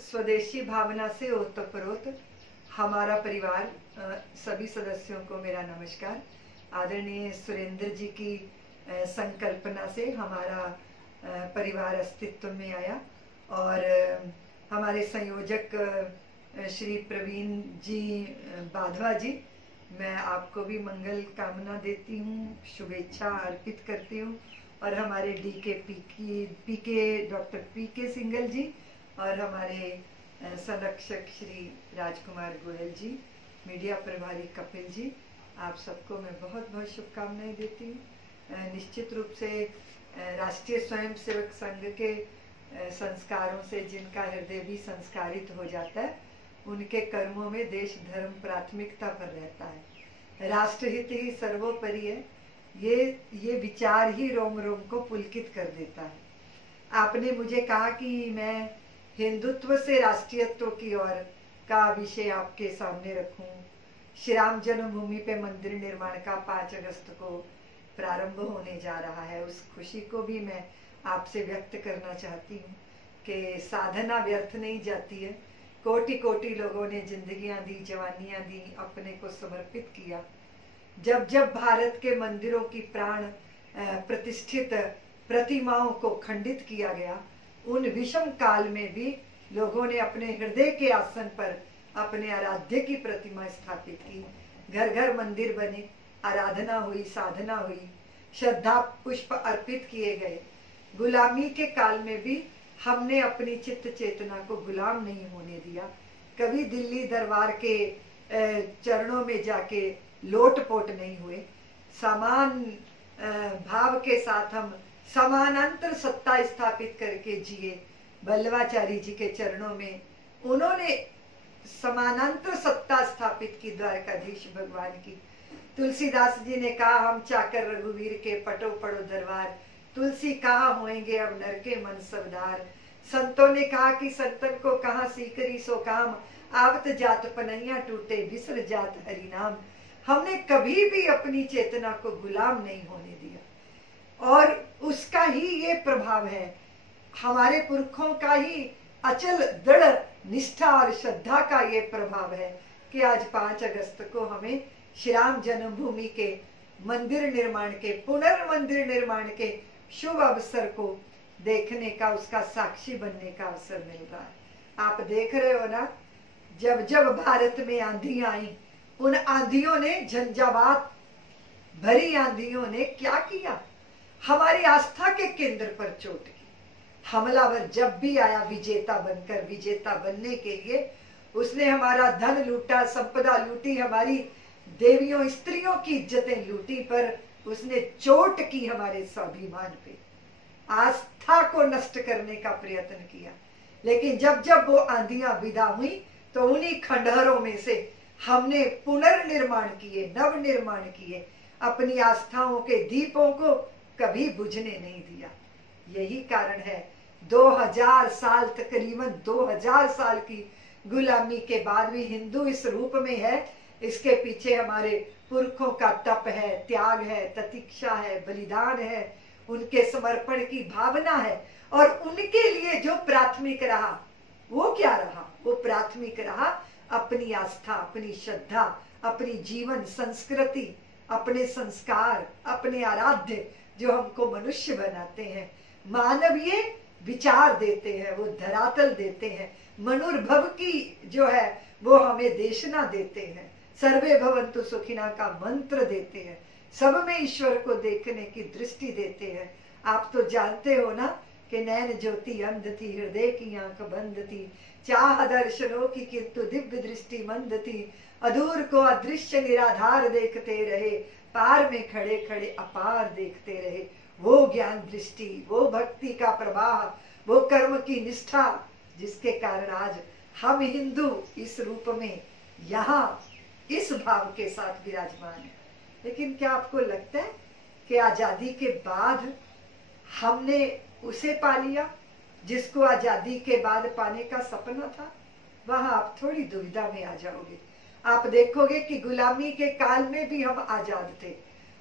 स्वदेशी भावना से ओतप्रोत हमारा परिवार, सभी सदस्यों को मेरा नमस्कार। आदरणीय सुरेंद्र जी की संकल्पना से हमारा परिवार अस्तित्व में आया और हमारे संयोजक श्री प्रवीण जी बाधवा जी, मैं आपको भी मंगल कामना देती हूँ, शुभेच्छा अर्पित करती हूँ। और हमारे पीके डॉक्टर पीके सिंगल जी और हमारे संरक्षक श्री राजकुमार गोयल जी, मीडिया प्रभारी कपिल जी, आप सबको मैं बहुत बहुत शुभकामनाएं देती हूँ। निश्चित रूप से राष्ट्रीय स्वयंसेवक संघ के संस्कारों से जिनका हृदय भी संस्कारित हो जाता है, उनके कर्मों में देश धर्म प्राथमिकता पर रहता है। राष्ट्रहित ही सर्वोपरि है, ये विचार ही रोम रोम को पुलकित कर देता है। आपने मुझे कहा कि मैं हिंदुत्व से राष्ट्रीयत्व की ओर का विषय आपके सामने रखूं। श्री राम जन्मभूमि पे मंदिर निर्माण का 5 अगस्त को प्रारंभ होने जा रहा है। उस खुशी को भी मैं आपसे व्यक्त करना चाहती हूँ कि साधना व्यर्थ नहीं जाती है। कोटि कोटि लोगों ने जिंदगियां दी, जवानियां दी, अपने को समर्पित किया। जब जब भारत के मंदिरों की प्राण प्रतिष्ठित प्रतिमाओं को खंडित किया गया, उन विषम काल में भी लोगों ने अपने हृदय के आसन पर अपने आराध्य की प्रतिमा स्थापित की। घर घर मंदिर बने, आराधना हुई, साधना हुई, श्रद्धा पुष्प अर्पित किए गए। गुलामी के काल में भी हमने अपनी चित्त चेतना को गुलाम नहीं होने दिया। कभी दिल्ली दरबार के चरणों में जाके लोटपोट नहीं हुए। समान भाव के साथ हम समानांतर सत्ता स्थापित करके जिए। बल्लवाचारी जी के चरणों में उन्होंने समानांतर सत्ता स्थापित की, द्वारकाधीश भगवान की। तुलसीदास जी ने कहा, हम चाकर रघुवीर के पटो पड़ो दरबार, तुलसी कहाँ होएंगे अब नर के मन सबदार। संतों ने कहा कि संतन को कहाँ सीकरी सो काम, आवत जात पनैया टूटे बिसर जात हरि नाम। हमने कभी भी अपनी चेतना को गुलाम नहीं होने दिया और उसका ही ये प्रभाव है, हमारे पुरखों का ही अचल दृढ़ निष्ठा और श्रद्धा का ये प्रभाव है कि आज 5 अगस्त को हमें श्री राम जन्मभूमि के मंदिर निर्माण के, पुनर्मंदिर निर्माण के शुभ अवसर को देखने का, उसका साक्षी बनने का अवसर मिल रहा है। आप देख रहे हो ना, जब जब भारत में आंधियां आई, उन आंधियों ने, झंझावात भरी आंधियों ने क्या किया? हमारी आस्था के केंद्र पर चोट की। हमलावर जब भी आया विजेता बनकर, विजेता बनने के लिए उसने हमारा धन लूटा, संपदा लूटी, हमारी देवियों स्त्रियों की इज्जतें लूटी, पर उसने चोट की हमारे स्वाभिमान पे, आस्था को नष्ट करने का प्रयत्न किया। लेकिन जब जब वो आंधियां विदा हुई तो उन्हीं खंडहरों में से हमने पुनर्निर्माण किए, नव निर्माण किए, अपनी आस्थाओं के दीपों को कभी बुझने नहीं दिया। यही कारण है 2000 साल, तकरीबन 2000 साल की गुलामी के बाद भी हिंदू इस रूप में है। इसके पीछे हमारे पुरखों का तप है, त्याग है, प्रतीक्षा है, बलिदान है, उनके समर्पण की भावना है। और उनके लिए जो प्राथमिक रहा वो क्या रहा? वो प्राथमिक रहा अपनी आस्था, अपनी श्रद्धा, अपनी जीवन संस्कृति, अपने संस्कार, अपने आराध्य जो हमको मनुष्य बनाते हैं, मानवीय विचार देते हैं, वो धरातल देते हैं, मनुर्भव की जो है वो हमें देशना देते हैं, सर्वे भवन्तु सुखिना का मंत्र देते हैं, सब में ईश्वर को देखने की दृष्टि देते हैं। आप तो जानते हो ना कि नैन ज्योति अंध थी, हृदय की आंख बंद थी, चाह दर्शनों की किंतु दिव्य दृष्टि मंद थी, अधूर को अदृश्य निराधार देखते रहे, पार में खड़े खड़े अपार देखते रहे। वो ज्ञान दृष्टि, वो भक्ति का प्रवाह, वो कर्म की निष्ठा, जिसके कारण आज हम हिंदू इस रूप में यहाँ इस भाव के साथ विराजमान है। लेकिन क्या आपको लगता है कि आजादी के बाद हमने उसे पा लिया जिसको आजादी के बाद पाने का सपना था? वहां आप थोड़ी दुविधा में आ जाओगे। आप देखोगे कि गुलामी के काल में भी हम आजाद थे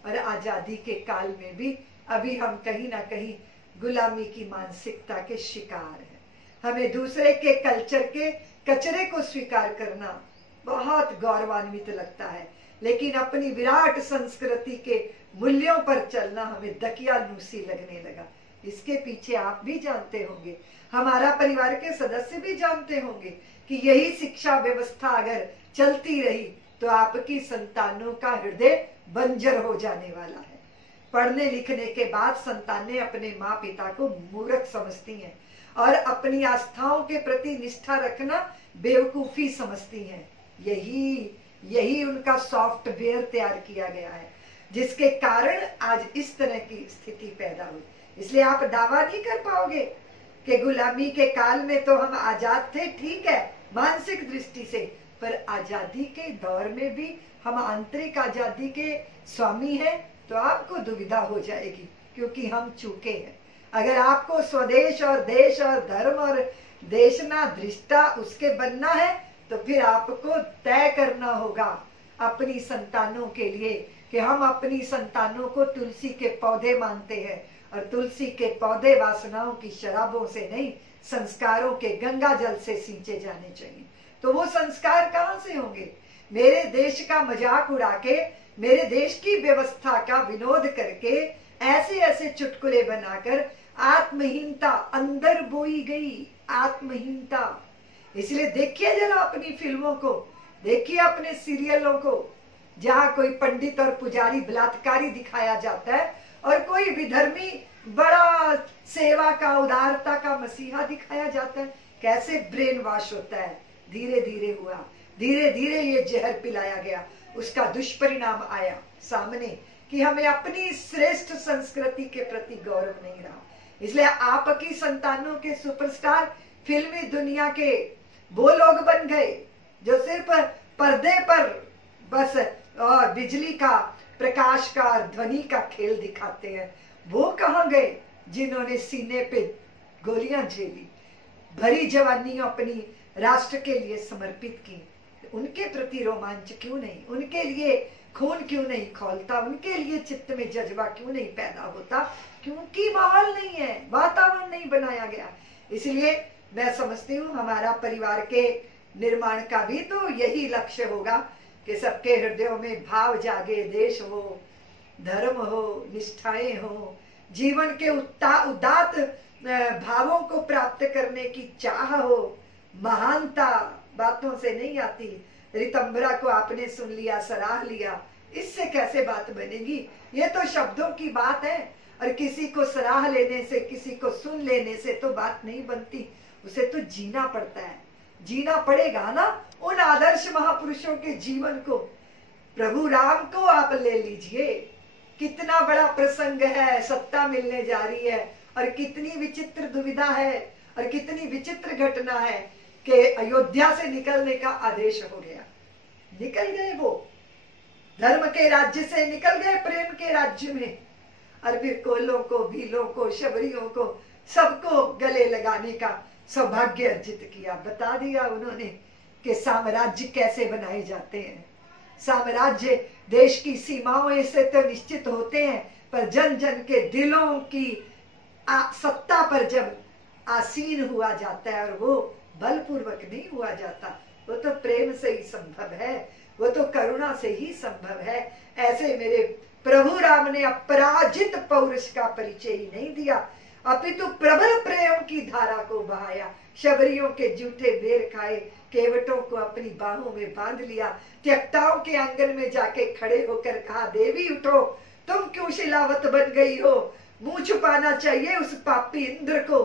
और आजादी के काल में भी अभी हम कहीं ना कहीं गुलामी की मानसिकता के शिकार हैं। हमें दूसरे के कल्चर के कचरे को स्वीकार करना बहुत गौरवान्वित लगता है, लेकिन अपनी विराट संस्कृति के मूल्यों पर चलना हमें दकियानूसी लगने लगा। इसके पीछे आप भी जानते होंगे, हमारा परिवार के सदस्य भी जानते होंगे कि यही शिक्षा व्यवस्था अगर चलती रही तो आपकी संतानों का हृदय बंजर हो जाने वाला है। पढ़ने लिखने के बाद संतानें अपने माँ पिता को मूर्ख समझती हैं और अपनी आस्थाओं के प्रति निष्ठा रखना बेवकूफी समझती हैं। यही उनका सॉफ्टवेयर तैयार किया गया है, जिसके कारण आज इस तरह की स्थिति पैदा हुई। इसलिए आप दावा नहीं कर पाओगे कि गुलामी के काल में तो हम आजाद थे, ठीक है मानसिक दृष्टि से, पर आजादी के दौर में भी हम आंतरिक आजादी के स्वामी हैं, तो आपको दुविधा हो जाएगी, क्योंकि हम चूके हैं। अगर आपको स्वदेश और देश और धर्म और देशना दृष्टा उसके बनना है, तो फिर आपको तय करना होगा अपनी संतानों के लिए कि हम अपनी संतानों को तुलसी के पौधे मानते हैं, और तुलसी के पौधे वासनाओं की शराबों से नहीं, संस्कारों के गंगा जल से सींचे जाने चाहिए। तो वो संस्कार कहाँ से होंगे? मेरे देश का मजाक उड़ा के, मेरे देश की व्यवस्था का विनोद करके, ऐसे ऐसे चुटकुले बनाकर आत्महीनता अंदर बोई गई, आत्महीनता। इसलिए देखिए जरा अपनी फिल्मों को, देखिए अपने सीरियलों को, जहाँ कोई पंडित और पुजारी बलात्कारी दिखाया जाता है और कोई विधर्मी बड़ा सेवा का, उदारता का मसीहा दिखाया जाता है। कैसे ब्रेन वॉश होता है, धीरे धीरे हुआ, धीरे धीरे ये जहर पिलाया गया, उसका दुष्परिणाम आया सामने कि हमें अपनी श्रेष्ठ संस्कृति के प्रति गौरव नहीं रहा। इसलिए आपकी संतानों के सुपरस्टार फिल्मी दुनिया के वो लोग बन गए जो सिर्फ पर्दे पर बस और बिजली का, प्रकाश का, ध्वनि का खेल दिखाते हैं। वो कहाँ गए जिन्होंने सीने पे गोलियां झेली, भरी जवानी अपनी राष्ट्र के लिए समर्पित की? उनके प्रति रोमांच क्यों नहीं, उनके लिए खून क्यों नहीं खौलता, उनके लिए चित्त में जज्बा क्यों नहीं पैदा होता? क्योंकि माहौल नहीं है, वातावरण नहीं बनाया गया। इसलिए मैं समझती हूँ हमारा परिवार के निर्माण का भी तो यही लक्ष्य होगा कि सबके हृदयों में भाव जागे, देश हो, धर्म हो, निष्ठाएं हो, जीवन के उदात्त भावों को प्राप्त करने की चाह हो। महानता बातों से नहीं आती। रितंबरा को आपने सुन लिया, सराह लिया, इससे कैसे बात बनेगी? ये तो शब्दों की बात है, और किसी को सराह लेने से, किसी को सुन लेने से तो बात नहीं बनती, उसे तो जीना पड़ता है, जीना पड़ेगा ना उन आदर्श महापुरुषों के जीवन को। प्रभु राम को आप ले लीजिए, कितना बड़ा प्रसंग है, सत्ता मिलने जा रही है, और कितनी विचित्र दुविधा है और कितनी विचित्र घटना है कि अयोध्या से निकलने का आदेश हो गया। निकल गए, वो धर्म के राज्य से निकल गए प्रेम के राज्य में, और फिर कोलों को, भीलों को, शबरियों को, सबको गले लगाने का सौभाग्य अर्जित किया। बता दिया उन्होंने कि साम्राज्य कैसे बनाए जाते हैं। साम्राज्य देश की सीमाओं से तो निश्चित होते हैं, पर जन जन के दिलों की सत्ता पर जब आसीन हुआ जाता है, और वो बलपूर्वक नहीं हुआ जाता, वो तो प्रेम से ही संभव है, वो तो करुणा से ही संभव है। ऐसे मेरे प्रभु राम ने अपराजित पौरुष का परिचय ही नहीं दिया, अपितु प्रबल प्रेम की धारा को बहाया। शबरियों के जूठे बेर खाए, केवटों को अपनी बाहों में बांध लिया, त्यक्ताओं के आंगन में जाके खड़े होकर कहा, देवी उठो, तुम क्यों शिलावत बन गई हो? मुंह छुपाना चाहिए उस पापी इंद्र को।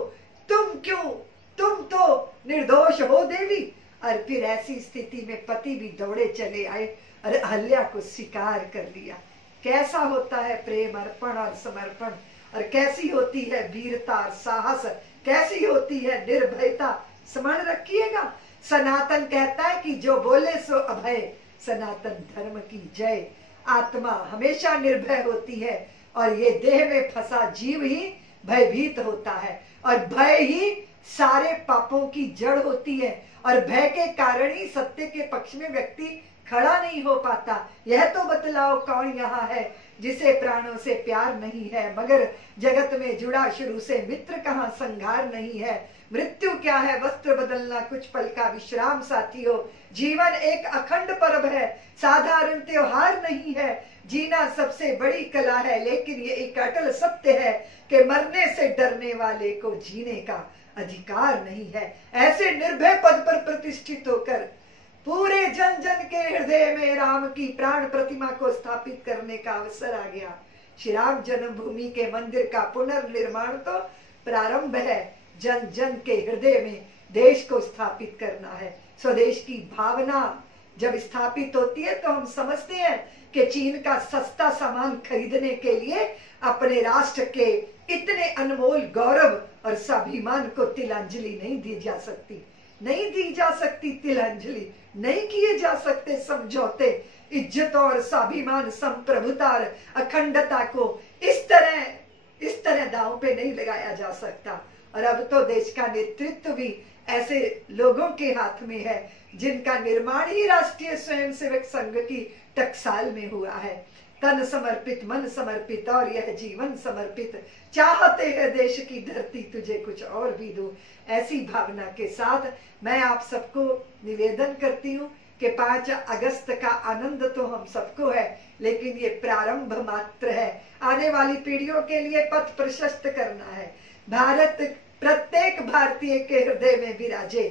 तुम तो निर्दोष हो देवी। और फिर ऐसी स्थिति में पति भी दौड़े चले आए और अहल्या को स्वीकार कर लिया। कैसा होता है प्रेम, अर्पण और समर्पण, और कैसी होती है वीरता और साहस, कैसी होती है निर्भयता। स्मरण रखिएगा, सनातन कहता है कि जो बोले सो अभय, सनातन धर्म की जय। आत्मा हमेशा निर्भय होती है, और ये देह में फंसा जीव ही भयभीत होता है, और भय ही सारे पापों की जड़ होती है, और भय के कारण ही सत्य के पक्ष में व्यक्ति खड़ा नहीं हो पाता। यह तो बतलाओ कौन यहाँ है जिसे प्राणों से प्यार नहीं है, मगर जगत में जुड़ा शुरू से मित्र कहाँ संघार नहीं है। मृत्यु क्या है, वस्त्र बदलना कुछ पल का विश्राम साथियों। जीवन एक अखंड पर्व है, साधारण त्योहार नहीं है। जीना सबसे बड़ी कला है, लेकिन ये एक अटल सत्य है कि मरने से डरने वाले को जीने का अधिकार नहीं है। ऐसे निर्भय पद पर प्रतिष्ठित होकर पूरे जन जन के हृदय में राम की प्राण प्रतिमा को स्थापित करने का अवसर आ गया। श्री राम जन्मभूमि के मंदिर का पुनर्निर्माण तो प्रारंभ है। जन जन के हृदय में देश को स्थापित करना है। स्वदेश की भावना जब स्थापित होती है तो हम समझते हैं कि चीन का सस्ता सामान खरीदने के लिए अपने राष्ट्र के इतने अनमोल गौरव और स्वाभिमान को तिलांजलि नहीं दी जा सकती, नहीं दी जा सकती तिलांजलि, नहीं किए जा सकते समझौते। इज्जत और स्वाभिमान, संप्रभुता और अखंडता को इस तरह दांव पे नहीं लगाया जा सकता। और अब तो देश का नेतृत्व भी ऐसे लोगों के हाथ में है जिनका निर्माण ही राष्ट्रीय स्वयंसेवक संघ की टकसाल में हुआ है। तन समर्पित, मन समर्पित और यह जीवन समर्पित, चाहते हैं देश की धरती तुझे कुछ और भी दो। ऐसी भावना के साथ मैं आप सबको निवेदन करती हूँ कि 5 अगस्त का आनंद तो हम सबको है, लेकिन ये प्रारंभ मात्र है। आने वाली पीढ़ियों के लिए पथ प्रशस्त करना है। भारत प्रत्येक भारतीय के हृदय में विराजे,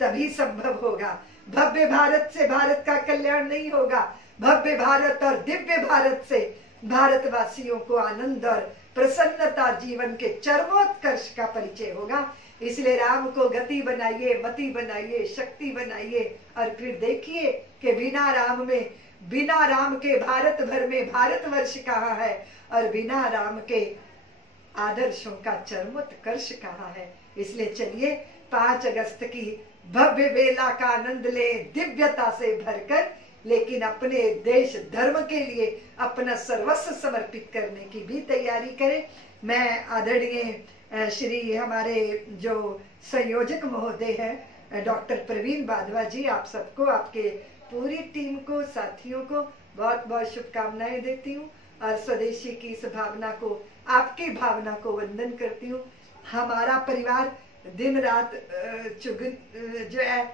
तभी संभव होगा। भव्य भारत से भारत का कल्याण नहीं होगा। भव्य भारत और दिव्य भारत से भारतवासियों को आनंद और प्रसन्नता, जीवन के चरमोत्कर्ष का परिचय होगा। इसलिए राम को गति बनाइए, मति बनाइए, शक्ति बनाइए और फिर देखिए कि बिना राम के भारत भर में भारतवर्ष कहाँ है और बिना राम के आदर्शों का चरमोत्कर्ष कहाँ है। इसलिए चलिए 5 अगस्त की भव्य बेला का आनंद लें, दिव्यता से भरकर, लेकिन अपने देश धर्म के लिए अपना सर्वस्व समर्पित करने की भी तैयारी करें। मैं आदरणीय श्री हमारे जो संयोजक महोदय हैं डॉक्टर प्रवीण बाधवा जी, आप सबको, आपके पूरी टीम को, साथियों को बहुत बहुत शुभकामनाएं देती हूँ और स्वदेशी की इस भावना को, आपकी भावना को वंदन करती हूँ। हमारा परिवार दिन रात जो है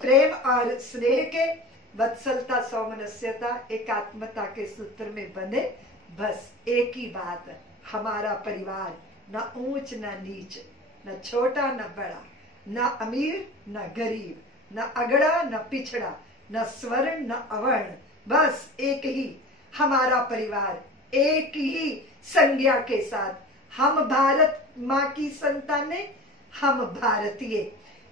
प्रेम और स्नेह के, वत्सलता, सौमनस्यता, एकात्मता के सूत्र में बंधे। बस एक ही बात, हमारा परिवार न ऊंच न नीच, न छोटा न बड़ा, न अमीर न गरीब, न अगड़ा न पिछड़ा, न स्वर्ण न अवर्ण, बस एक ही हमारा परिवार, एक ही संज्ञा के साथ। हम भारत माँ की संतानें, हम भारतीय,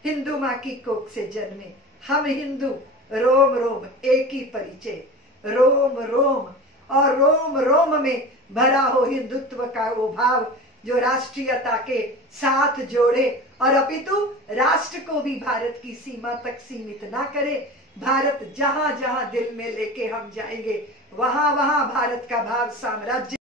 हिंदू माँ की कोख से जन्मे, हम हिंदू, रोम रोम एक ही परिचय, रोम रोम, और रोम रोम में भरा हो हिंदुत्व का वो भाव जो राष्ट्रीयता के साथ जोड़े और अपितु राष्ट्र को भी भारत की सीमा तक सीमित ना करे। भारत जहां जहां दिल में लेके हम जाएंगे, वहां वहां भारत का भाव साम्राज्य